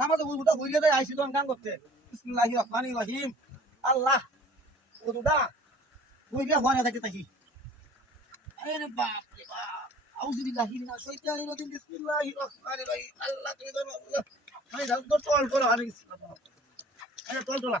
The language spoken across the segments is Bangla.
নামাজে উদুটা হইলে দেয় আইসি তখন গান করতে। বিসমিল্লাহির রহমানির রহিম। আল্লাহ, উজুটা হইলে হওয়া না থাকে আরে বাপ রে বাপ আউযু বিল্লাহি মিনাশ শাইতানির রাজিম, বিসমিল্লাহির রহমানির রহিম। আল্লাহ, তুমি তো আমি যাও তো টল করো আরে বিসমিল্লাহ। আরে টল টলা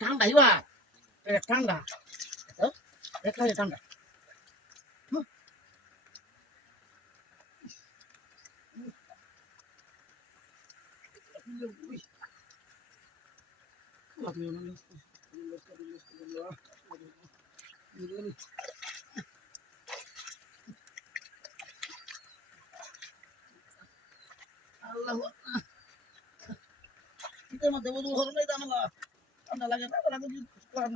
ঠান্ডা ইবা এ ঠান্ডা একটা ঠান্ডা আল্লাহ শীতের মধ্যে বধু হলো নাই দাম না ঠান্ডা লাগে না লাগে কিছু করার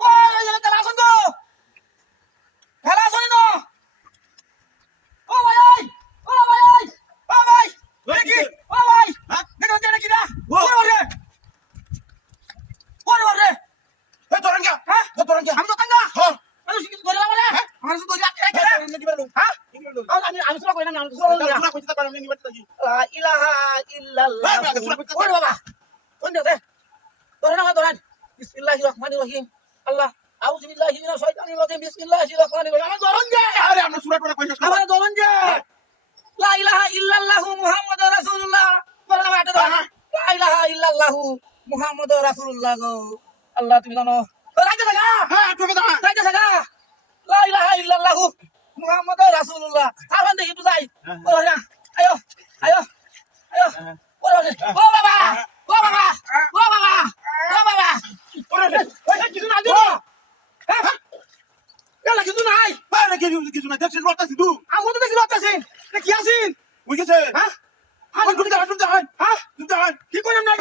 ও এটা খেলা আসুন তো খেলা আসুন না ও ভাই ওই ও ভাই ওই ও ভাই এটা কি ও ভাই হ্যাঁ? দেখো এটা কি না ও। ওরে ওরে ওরে ওরে এ তোরান কে হ্যাঁ এ তোরান কে আমি তো কাঙ্গা হ্যাঁ আমি শিখি ধরে লাগালে হ্যাঁ? আমার শুধু ধরে রাখতে রাখতে এ কি বেরো হ্যাঁ কি বেরো আমি আমি সুরা কই না আমি সুরা কই না। তোরা কইতে পারো নি বাড়ি থাকি লা ইলাহা ইল্লাল্লাহ। হ্যাঁ, হ্যাঁ, ওরে বাবা কোন দে। ধরে না ধরে বিসমিল্লাহির রহমানির রহিম। আল্লাহ আউযু বিল্লাহি মিনাশ শাইতানির রাজিম। বিসমিল্লাহির রহমানির রহিম। আমার ধরন দে আরে আমরা সুরা পড়া কইছিস আমার ধরন দে লা ইলাহা ইল্লাল্লাহ মুহাম্মাদুর রাসূলুল্লাহ। বলে না এটা ধর লা ইলাহা ইল্লাল্লাহ মুহাম্মাদুর রাসূলুল্লাহ গো। আল্লাহ তুমি জানো। রাইতে থাকা হ্যাঁ তুমি দা রাইতে থাকা। লা ইলাহা ইল্লাল্লাহ মুহাম্মাদুর রাসূলুল্লাহ আর দেখি তুই যাই। ও না আয়ো আয়ো আয়ো। ও বাবা ও বাবা ও বাবা ও বাবা ও বাবা। ওরে ওই কিছু না হ্যাঁ কিছু নাই। আরে কি কিছু দেখছিস লড়তাছি তুই আমি তো দেখি লতাছেন কি আছেন ওই গেছে। হ্যাঁ? হ্যাঁ তুমি দা তুমি দা হ্যাঁ? কি করেন না